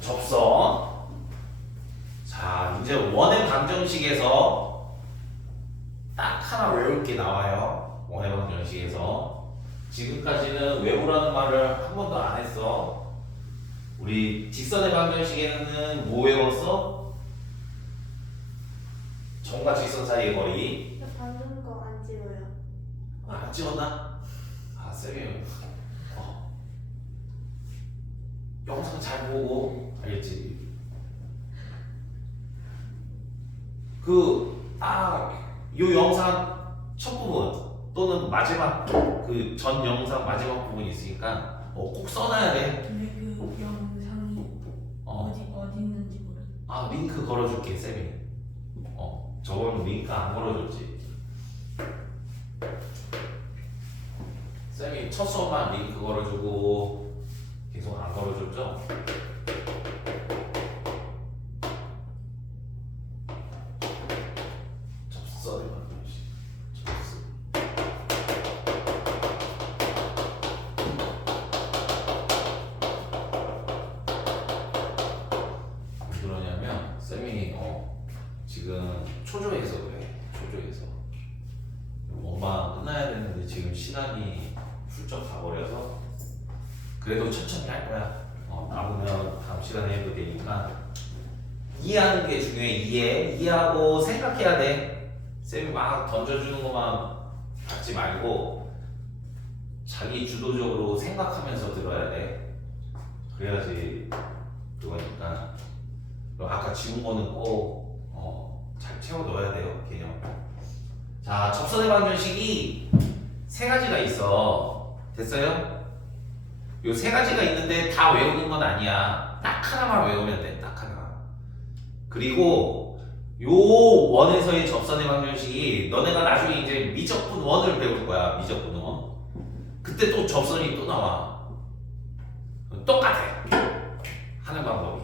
접선. 자, 이제 원의 방정식에서 딱 하나 외울 게 나와요. 원의 방정식에서. 지금까지는 외우라는 말을 한 번도 안 했어. 우리 직선의 방정식에는 뭐 외웠어? 점과 직선 사이의 거리. 방금 거 안 찍어요. 아, 안 찍었나? 아, 쌤이 어. 영상 잘 보고 알겠지? 그, 아, 요 영상 첫 부분 또는 마지막 그 전 영상 마지막 부분 있으니까 어, 꼭 써놔야 돼. 근데 그 영상이 어. 어디 어디 있는지 모르. 아, 링크 걸어줄게, 쌤이. 어, 저번 링크 안 걸어줬지. 쌤이 첫 수업만 링크 걸어주고 계속 안 걸어줬죠? 자, 접선의 방정식이 세 가지가 있어. 됐어요? 요 세 가지가 있는데 다 외우는 건 아니야. 딱 하나만 외우면 돼. 딱 하나. 그리고 요 원에서의 접선의 방정식이 너네가 나중에 이제 미적분 원을 배울 거야. 미적분 원. 그때 또 접선이 또 나와. 똑같아. 하는 방법이.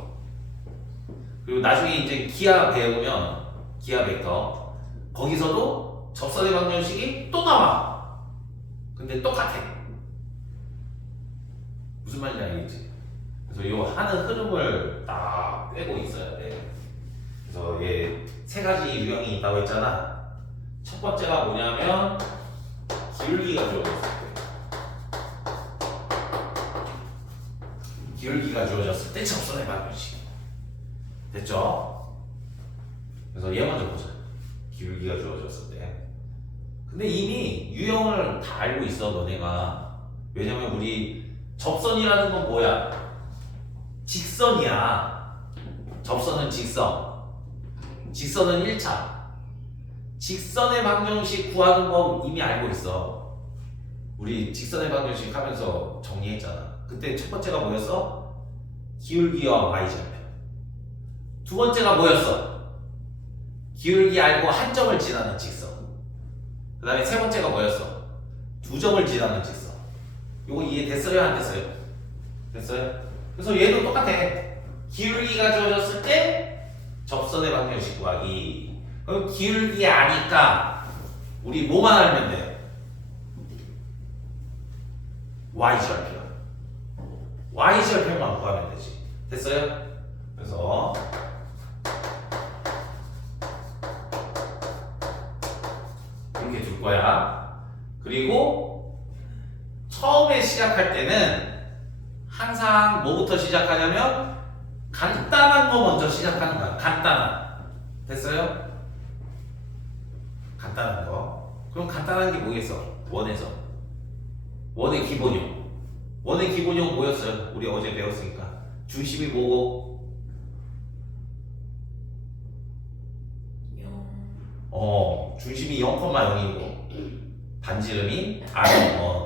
그리고 나중에 이제 기하 배우면 기하 벡터 거기서도 접선의 방정식이 또 나와. 근데 똑같아. 무슨 말인지 알겠지? 그래서 요 하는 흐름을 딱 꿰고 있어야 돼. 그래서 얘세 가지 유형이 있다고 했잖아. 첫 번째가 뭐냐면 기울기가 주어졌을 때. 기울기가 주어졌을 때 접선의 방정식. 됐죠? 그래서 얘 먼저 보자. 기울기가 주어졌을 때. 근데 이미 유형을 다 알고 있어, 너네가. 왜냐면 우리 접선이라는 건 뭐야? 직선이야. 접선은 직선. 직선은 1차. 직선의 방정식 구하는 거 이미 알고 있어. 우리 직선의 방정식 하면서 정리했잖아. 그때 첫 번째가 뭐였어? 기울기와 y절편. 두 번째가 뭐였어? 기울기 알고 한 점을 지나는 직선. 그 다음에 세 번째가 뭐였어? 두 점을 지나는 직선. 요거 이해 됐어요? 안 됐어요? 됐어요? 그래서 얘도 똑같아. 기울기가 주어졌을 때 접선의 방정식 구하기. 그럼 기울기 아니까 우리 뭐만 알면 돼? y절편. y절편만 구하면 되지. 됐어요? 그래서 이렇게 둘 거야. 그리고 처음에 시작할 때는 항상 뭐부터 시작하냐면 간단한 거 먼저 시작하는 거야. 간단한. 됐어요? 간단한 거. 그럼 간단한 게 뭐겠어? 원에서. 원의 기본형. 원의 기본형 뭐였어요? 우리 어제 배웠으니까. 중심이 뭐고? 영. 어, 중심이 0,0이고 반지름이 R원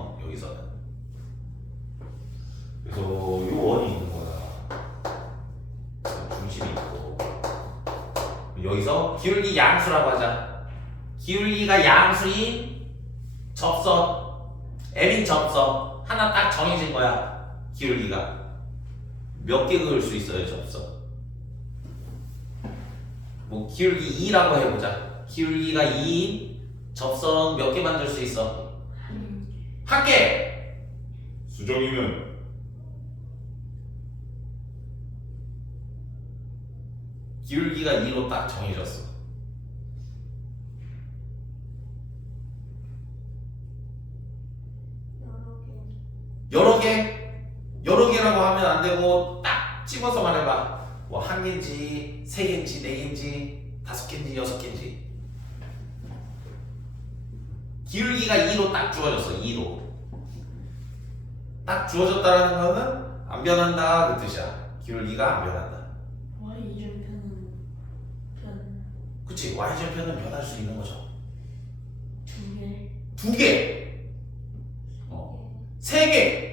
기울기 양수라고 하자. 기울기가 양수인 접선, M인 접선 하나 딱 정해진 거야. 기울기가 몇 개 그을 수 있어요 접선? 뭐 기울기 2라고 해보자. 기울기가 2인 접선 몇 개 만들 수 있어? 한 개. 수정이는 기울기가 2로 딱 정해졌어. 딱 집어서 말해봐. 뭐 한 개인지, 세 개인지, 네 개인지, 다섯 개인지, 여섯 개인지. 기울기가 2로 딱 주어졌어. 2로. 딱 주어졌다라는 거는 안 변한다 그 뜻이야. 기울기가 안 변한다. Y 절편은 편 그치? y절편은 변할 수 있는 거죠. 두 개. 두 개, 어, 세 개.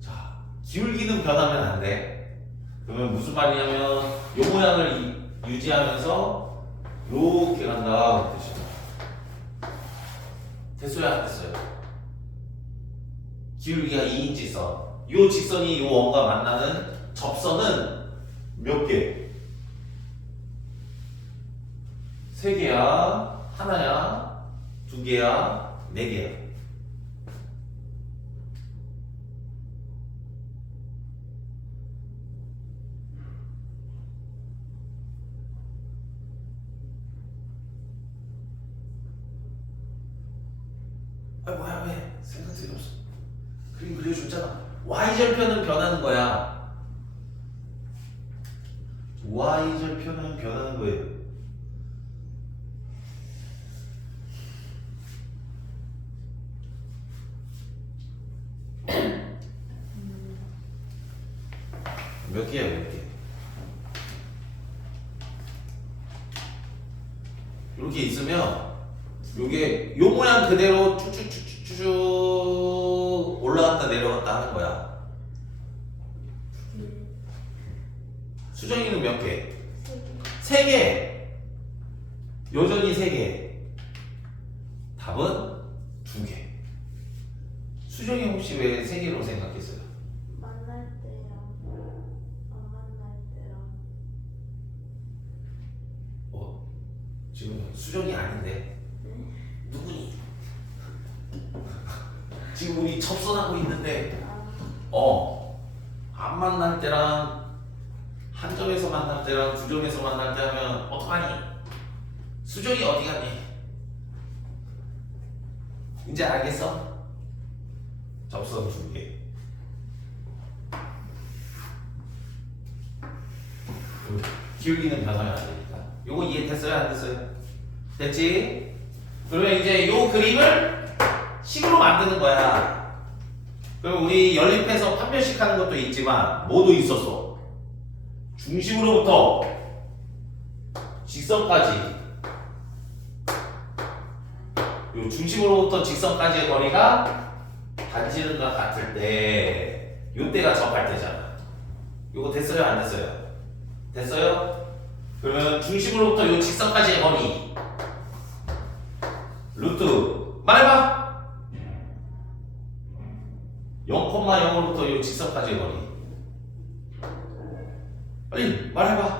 자, 기울기는 변하면 안 돼. 말이냐면 요 모양을 이- 유지하면서 이렇게 간다 그 뜻이야. 됐어요, 안 됐어요? 기울기가 2인 직선. 요 직선이 요 원과 만나는 접선은 몇 개? 세 개야, 하나야, 두 개야, 네 개야. 아 뭐야 왜 생각들이 없어? 그림 그려줬잖아. y 절편은 변하는 거야. Y 절편은 변하는 거예요. 몇 개야 몇 개? 이렇게 있으면 요게 요 모양 그대로 쭉쭉쭉쭉쭉 올라갔다 내려갔다 하는 거야. 두 개. 수정이는 몇 개? 세 개. 세 개. 여전히 세 개. 답은 두 개. 수정이 혹시 왜 세 개로 생각했어요? 만날 때요. 안 만날 때요. 어, 지금 수정이 아닌데 네. 누구니? 지금 접선하고 있는데 아, 어, 안 만날 때랑 한 점에서 만날 때랑 두 점에서 만날 때 하면 어떡하니? 수정이 어디 갔니? 이제 알겠어? 접선 두 개. 그 기울기는 변하면 안 되니까. 요거 이해됐어요? 안 됐어요? 됐지? 그러면 이제 요 그림을 식으로 만드는 거야. 그럼 우리 연립해서 판별식 하는 것도 있지만 뭐도 있었어. 중심으로부터 직선까지 요 중심으로부터 직선까지의 거리가 반지름과 같을 때 요때가 접할 때잖아. 요거 됐어요? 안 됐어요? 됐어요? 그러면 중심으로부터 요 직선까지의 거리 루트 0,0으로부터 요 직선까지의 거리. 빨리 말해봐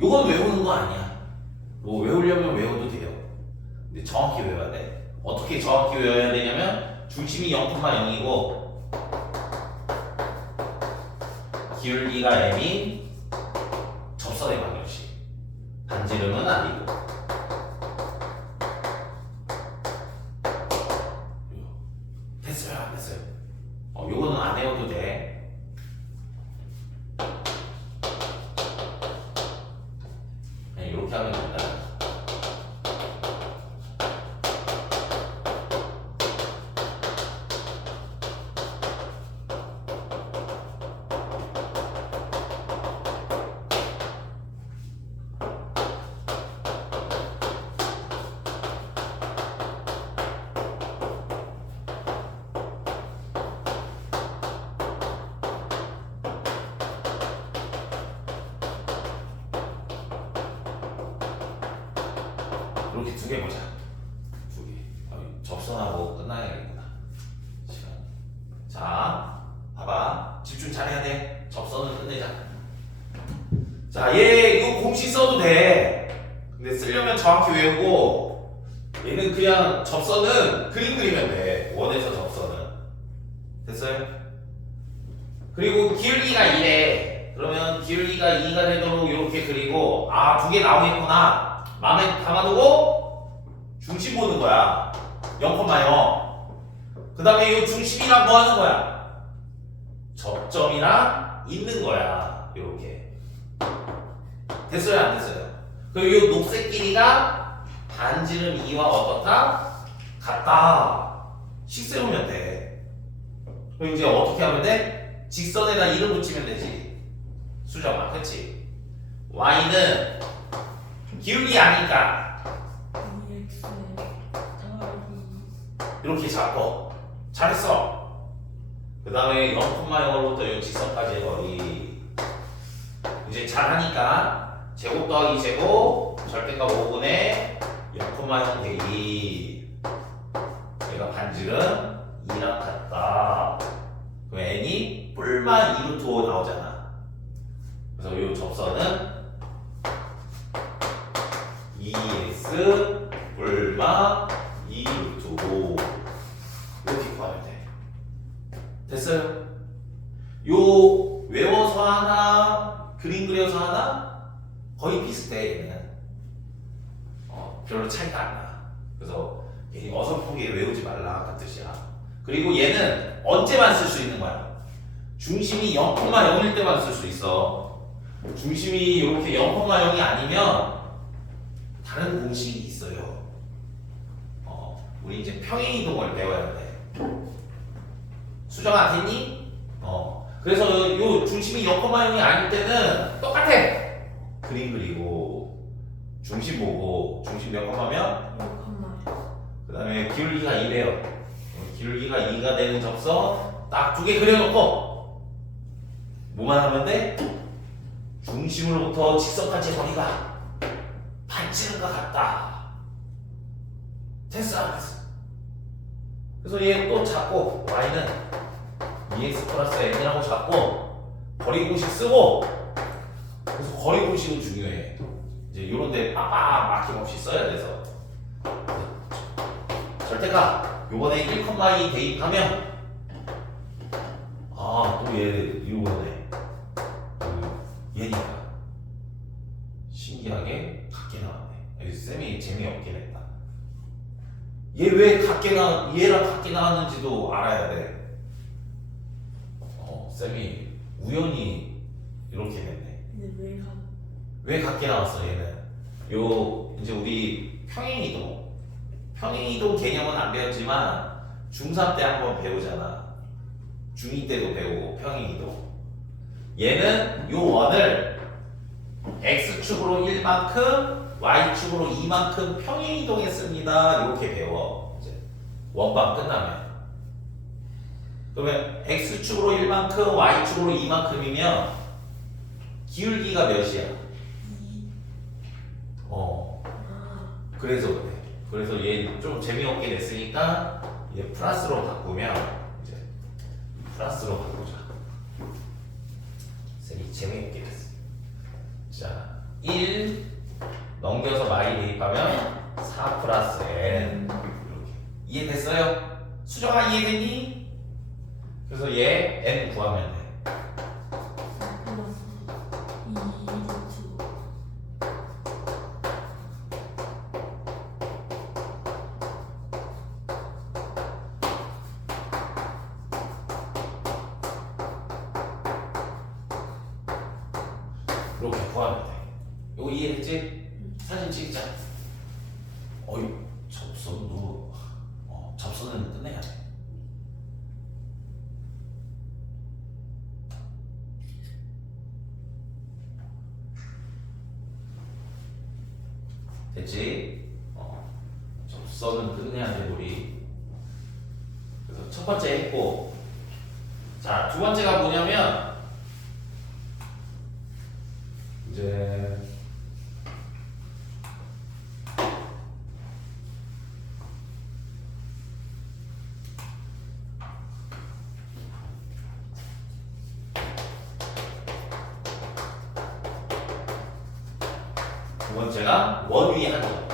요건 외우는 거 아니야. 뭐 외우려면 외워도 돼요. 근데 정확히 외워야 돼. 어떻게 정확히 외워야 되냐면 중심이 0,0이고 기울기가 m인 접선의 방정식 반지름은 아니고 이렇게 두개보자. 두 개. 아, 접선하고 끝나야겠구나. 시간. 자, 봐봐. 집중 잘해야 돼. 접선은 끝내자. 자, 얘 이거 공식 써도 돼. 근데 쓰려면 정확히 외우고 얘는 그냥 접선은 그림 그리면 돼. 원에서 접선은. 됐어요? 그리고 기울기가 2래. 그러면 기울기가 2가 되도록 이렇게 그리고 아 두 개 나오겠구나. 마음에 담아두고 중심 보는 거야. 0,0. 그 다음에 이 중심이랑 뭐 하는 거야? 접점이랑 있는 거야. 이렇게. 됐어요? 안 됐어요? 그리고 이 녹색 길이가 반지름 2와 어떻다? 같다. 식 세우면 돼. 그럼 이제 어떻게 하면 돼? 직선에다 이름 붙이면 되지. 수정아, 그치? y는 기울기 아니까 이렇게 잡고 잘했어. 그 다음에 0,0부터 이 직선까지의 거리 이제 잘하니까 제곱 더하기 제곱 절대값 5분의 0,0 대기 얘가 반지름 2랑 같다. 그럼 n이 뿔만 2루트 5 나오잖아. 그래서 이 접선은 2x 뿔마 2루트 5 이렇게 구하면 돼. 됐어요? 요 외워서 하나 그림 그려서 하나 거의 비슷해 얘는. 어, 별로 차이가 안 나. 그래서 어설프게 외우지 말라 그 뜻이야. 그리고 얘는 언제만 쓸 수 있는 거야? 중심이 0,0일 때만 쓸 수 있어. 중심이 이렇게 0,0이 아니면 다른 공식이 있어요. 어, 우리 이제 평행 이동을 배워야 돼. 수정아 됐니? 어. 그래서 요 중심이 0,0이 아닐 때는 똑같아. 그림 그리고 중심 보고 중심 몇 컴마면 0,0 그 다음에 기울기가 2래요. 기울기가 2가 되는 접선 딱 두 개 그려놓고 뭐만 하면 돼? 중심으로부터 직선까지 거리가 반지름과 같다. 됐어 안 됐어? 그래서 얘 또 잡고 y는 2x 플러스 n이라고 잡고 거리 공식 쓰고 그래서 거리 공식은 중요해. 이제 이런 데 빡빡 막힘없이 써야 돼서 절대가 요번에 1,2 대입하면 아 또얘 이거네. 그 얘니까. 신기하게 같게 나왔네. 쌤이 재미없긴 했다. 얘 왜 같게 나 얘랑 같게 나왔는지도 알아야 돼. 어, 쌤이 우연히 이렇게 됐네. 근데 왜 가? 왜 같게 나왔어 얘는? 요 이제 우리 평행이동 평행이동 개념은 안 배웠지만 중3 때 한번 배우잖아. 중2 때도 배우고 평행이동. 얘는 요 원을 x축으로 1만큼 y축으로 2만큼 평행이동했습니다. 이렇게 배워 이제. 원방 끝나면. 그러면 x축으로 1만큼 y축으로 2만큼이면 기울기가 몇이야? 2 어. 아, 그래서 그래. 그래서 얘 좀 재미없게 냈으니까 얘 플러스로 바꾸면 이제 플러스로 바꾸자. 쌤이 재미없게 됐어. 자, 1 넘겨서 마이 대입하면 4 플러스 n 이렇게 이해됐어요? 수정아 이해됐니? 그래서 얘 n 구하면 돼. 됐지? 어, 접선은 끝내야 돼, 우리. 그래서 첫 번째 했고, 자, 두 번째가 뭐냐면, 이제 번째가 원 위에 한 점.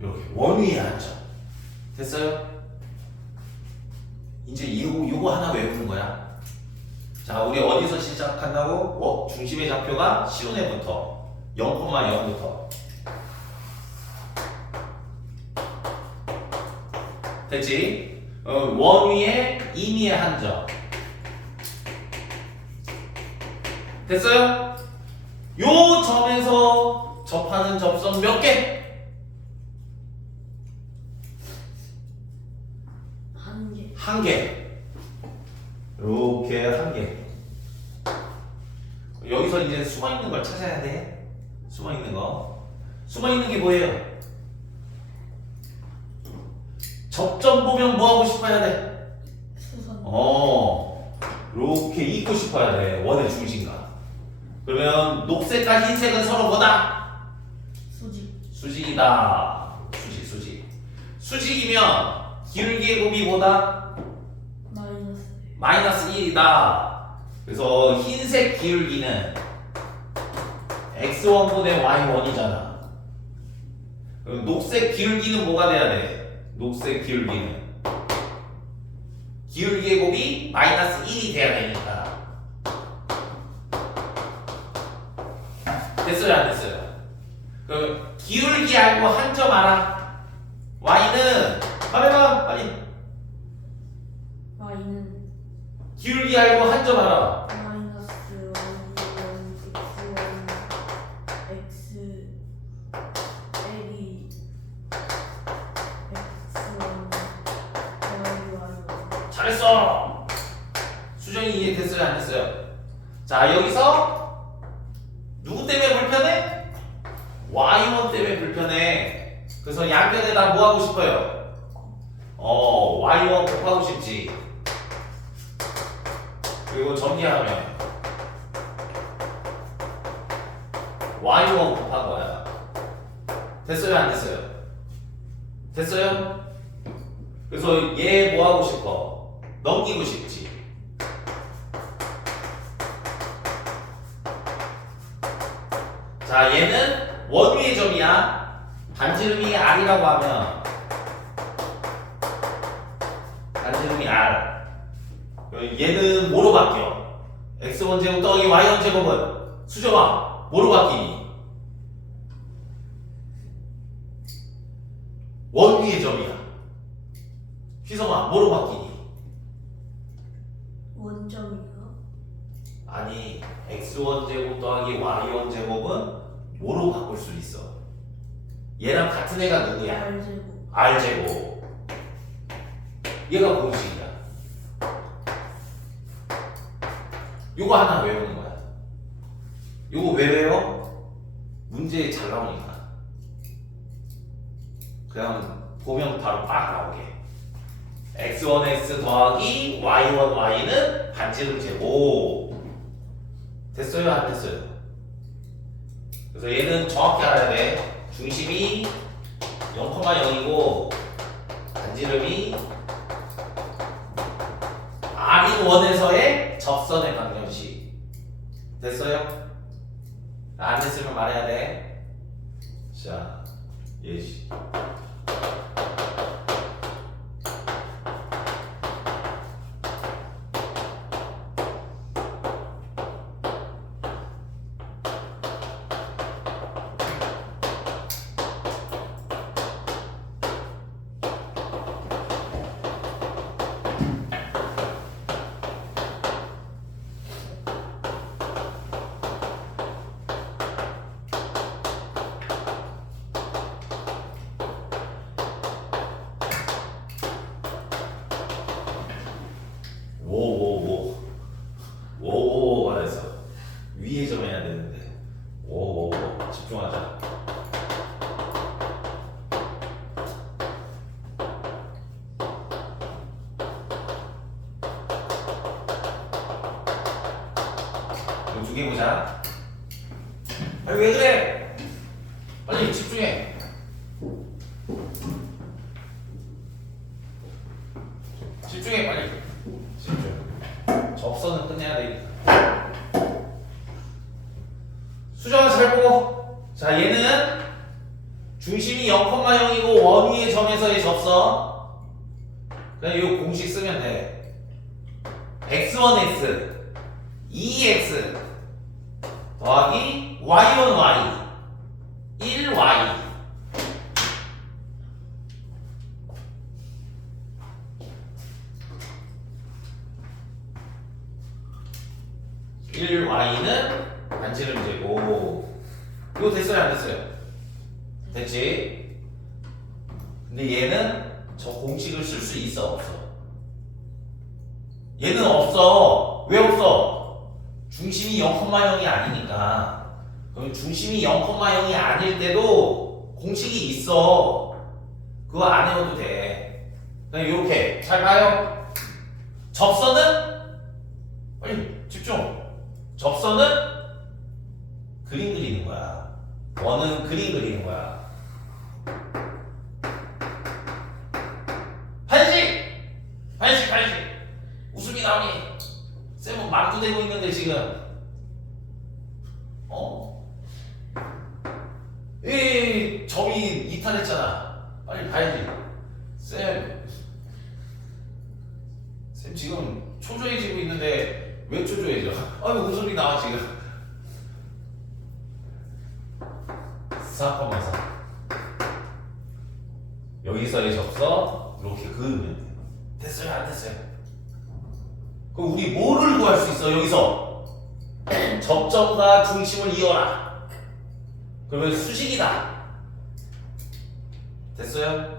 이렇게 원 위에 한 점. 됐어요? 이제 이거 요거 하나 외우는 거야. 자, 우리 어디서 시작한다고? 워- 중심의 좌표가 시온에부터 0,0부터 됐지? 어, 원 위에 인 위에 한 점. 됐어요? 요 점에서 접하는 접선 몇 개? 한 개. 한 개. 이렇게 한 개. 여기서 이제 숨어 있는 걸 찾아야 돼. 숨어 있는 거. 숨어 있는 게 뭐예요? 접점 보면 뭐 하고 싶어야 돼? 수선. 어, 이렇게 있고 싶어야 돼. 원의 중심과. 그러면 녹색과 흰색은 서로 뭐다? 수직. 수직이다. 수직, 수직. 수직이면 기울기의 곱이 뭐다? 마이너스. 마이너스 1이다. 그래서 흰색 기울기는 x1분의 y1이잖아. 그럼 녹색 기울기는 뭐가 돼야 돼? 녹색 기울기는 기울기의 곱이 마이너스 1이 돼야 되니까. 됐어요, 안 됐어요? 그럼 기울기 알고 한 점 알아? y는 말해봐, 빨리. y는 기울기 알고 한 점 알아. 마이너스 y1 x1 x L이 x1 y1 잘했어. 수정이 이해됐어요, 안 됐어요? 자, 여기서 누구 때문에 불편해? y1 때문에 불편해. 그래서 양변에다 뭐 하고 싶어요? 어, y1 곱하고 싶지. 그리고 정리하면 y1 곱한 거야. 됐어요, 안 됐어요? 됐어요? 그래서 얘 뭐 하고 싶어? 넘기고 싶지. 자, 얘는 원위의 점이야. 반지름이 R이라고 하면 반지름이 R. 그럼 얘는 뭐로 바뀌어? X1 제곱 더하기 Y1 제곱은 수정아 뭐로 바뀌니? 원위의 점이야. 휘성아 뭐로 바뀌니? 원점이요? 아니 x1 제곱 더하기 y1 제곱은 뭐로 바꿀 수 있어? 얘랑 같은 애가 누구야? r제곱 r 제곱. 얘가 공식이야. 요거 하나 외우는 거야. 요거 왜 외워? 문제에 잘 나오니까. 그냥 보면 바로 빡 나오게. x1x 더하기 y1 y는 반지름 제곱. 됐어요? 안 됐어요? 그래서 얘는 정확히 알아야 돼. 중심이 0,0이고 반지름이 R인 원에서의 접선의 방정식. 됐어요? 안 됐으면 말해야 돼. 자, 예시. 오오오 오오 말했어 위에 좀 해야 되는데 오오오 집중하자 두 개 보자 아니 왜 그래? 빨리 집중해. 집중해 빨리 집중 0,0이고 원위의 점에서의 접선. 그냥 이 공식 쓰면 돼. x1x, 2x 더하기 y1y, 1y. 일 y 는 반지름제고 이거 됐어요 안 됐어요? 됐지? 근데 얘는 저 공식을 쓸 수 있어 없어? 얘는 없어 왜 없어? 중심이 0,0이 아니니까 그럼 중심이 0,0이 아닐 때도 공식이 있어. 그거 안 외워도 돼. 그냥 이렇게. 잘 봐요. 접선은? 빨리 집중. 접선은 그림 그리는 거야. 원은 그림 그리는 거야. 반식! 반식, 반식! 웃음이 나오니? 쌤은 말도 되고 있는데 지금. 어? 이 점이 이탈했잖아. 빨리 봐야지. 쌤. 쌤 지금 초조해지고 있는데 왜 초조해져? 아유 웃음이 나와 지금. 4,4 여기서의 접선 이렇게 그으면 돼. 됐어요 안 됐어요? 그럼 우리 있어 여기서? 접점과 중심을 이어라. 그러면 수직이다. 됐어요?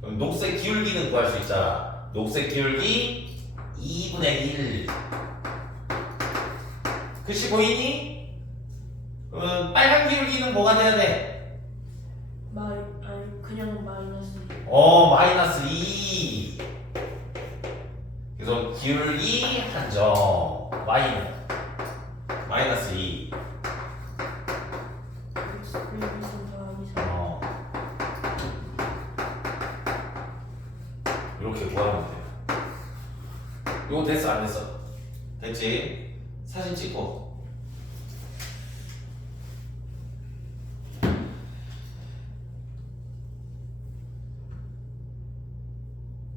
그럼 녹색 기울기는 구할 수 있잖아. 녹색 기울기 2분의 1. 글씨 보이니? 그러면 빨간 기울기는 뭐가 돼야 돼? 마이 아니 그냥 마이너스 어 마이너스 2 그래서 기울기 한점 y는 마이너스 2 x 여기서 더하기 3 어. 이렇게 구하면 돼 이거 됐어 안 됐어? 됐지? 사진 찍고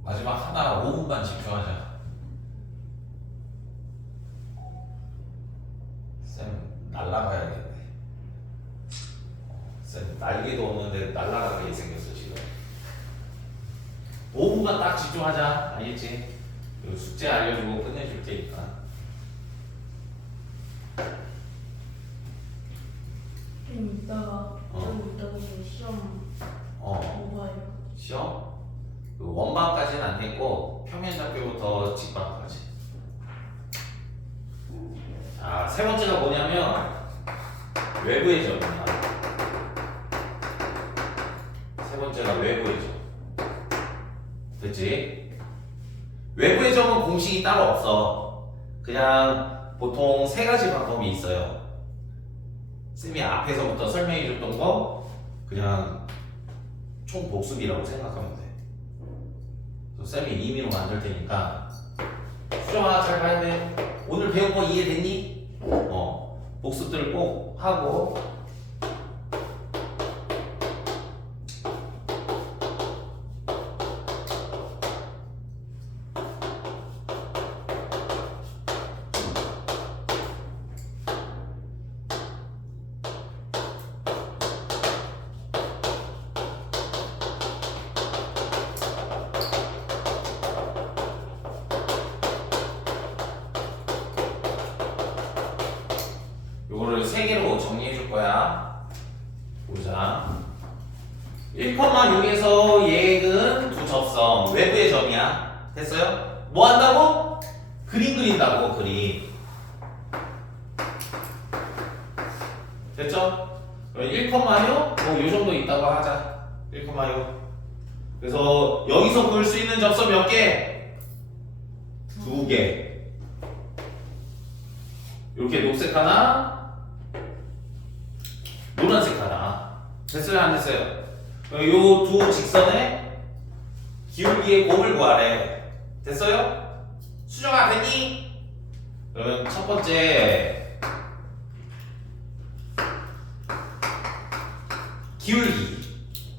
마지막 하나 5분만 집중하자 쌤 날라가야겠네 쌤 날개도 없는데 날라가게 생겼어 지금 5분만 딱 집중하자 알겠지? 숙제 알려주고 끝내줄 테니까 총 복습이라고 생각하면 돼. 쌤이 임의로 만들 테니까 수정아 잘 봐야 돼. 오늘 배운 거 이해됐니? 어 복습들 꼭 하고 됐죠? 1,6 뭐요 정도 있다고 하자. 1,6 그래서 여기서 볼수 있는 접선 몇 개? 두 개. 이렇게 녹색 하나, 노란색 하나. 됐어요, 안 됐어요? 요 두 직선의 기울기의 곱을 구하래. 됐어요? 수정아 됐니? 그러면 첫 번째 기울기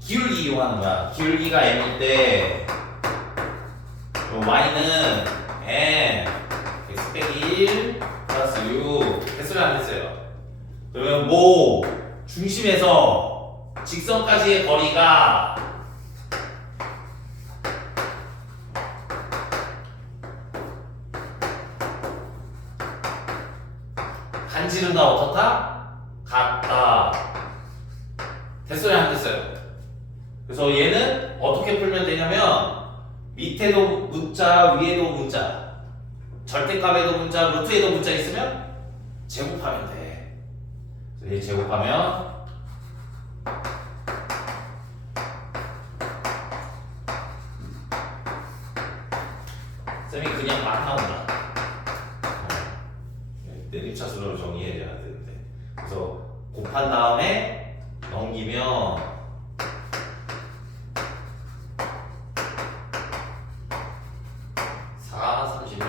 기울기 이용하는 거야. 기울기가 m일 때 요 y는 m x 빼기 1 플러스 6 됐어요 안 됐어요? 그러면 뭐 중심에서 직선까지의 거리가 간지름과 어떻다? 같다. 됐어요, 안 됐어요? 그래서 얘는 어떻게 풀면 되냐면 밑에도 문자, 위에도 문자, 절대값에도 문자, 루트에도 문자 있으면 제곱하면 돼. 그래서 얘 제곱하면 쌤이 그냥 막 나온다. 어. 내림차순으로 정의해야 되는데 그래서 곱한 다음에 넘기면 사, 삼십육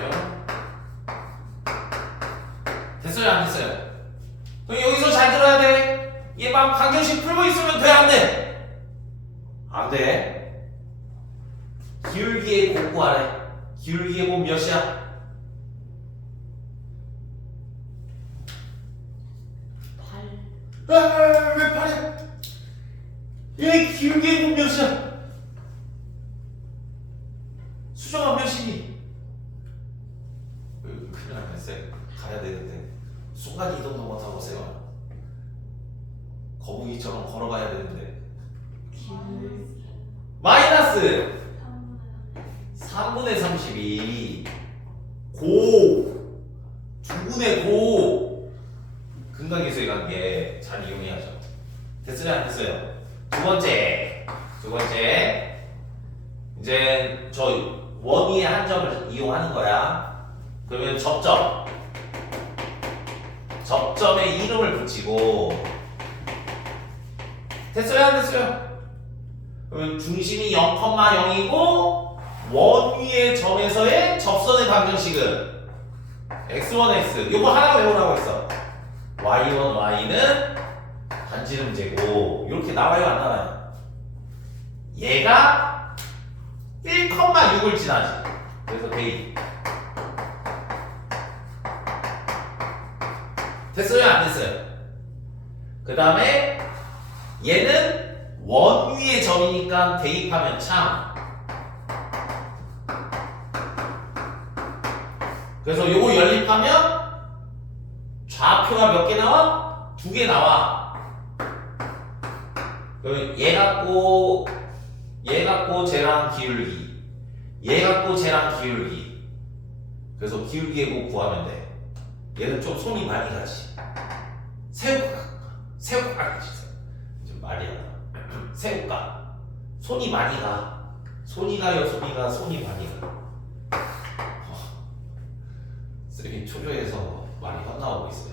됐어요 안 됐어요? 그럼 여기서 잘 들어야 돼. 얘 막 방정식 풀고 있으면 돼 안 돼? 안 돼. 기울기의 곱 구하래. 기울기의 곱 몇이야? 발 아, 왜 팔이야? 얘 기울기의 곱 몇이야? 수정한 몇이니? 으, 큰일 났네 쌤 가야 되는데 순간 이동도 못하고 쌤 거북이처럼 걸어가야 되는데 기울 마이너스 3분의 32 고 2분의 고 근각계수의 관계 잘 이용해야죠 됐어요 안 됐어요 두 번째 두 번째 이제 저 원위의 한 점을 이용하는 거야 그러면 접점 접점에 이름을 붙이고 됐어요? 안 됐어요? 그러면 중심이 0,0이고 원위의 점에서의 접선의 방정식은 x1x 요거 하나 외우라고 했어. y1 y는 반지름제고 이렇게 나와요 안 나와요? 얘가 1,6을 지나지. 그래서 대입. 됐어요 안 됐어요? 그 다음에 얘는 원위의 점이니까 대입하면 참. 그래서 요거 연립하면 좌표가 몇 개 나와? 두 개 나와. 얘 갖고 얘 갖고 쟤랑 기울기. 얘 갖고 쟤랑 기울기. 그래서 기울기의 곱 구하면 돼? 얘는 좀 손이 많이 가지. 가지. 좀 말이 안 나. 새우가. 손이 많이 가. 손이 가요 손이 가 손이 많이 가. 어, 쌤이 초조해서 많이 혼나오고 있어요.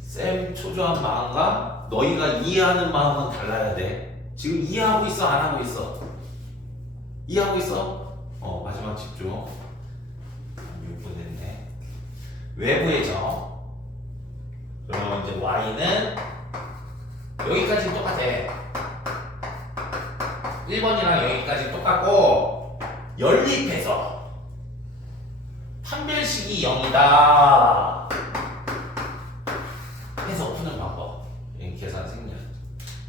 쌤 초조한 마음과 너희가 이해하는 마음은 달라야 돼. 지금 이해하고 있어? 안 하고 있어? 이해하고 있어? 어 마지막 집중. 6분 됐네. 외부의 점 그러면 이제 y는 여기까지 똑같아. 1번이랑 여기까지 똑같고 연립해서 판별식이 0이다 해서 푸는 방법. 계산 생략.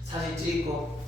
사진 찍고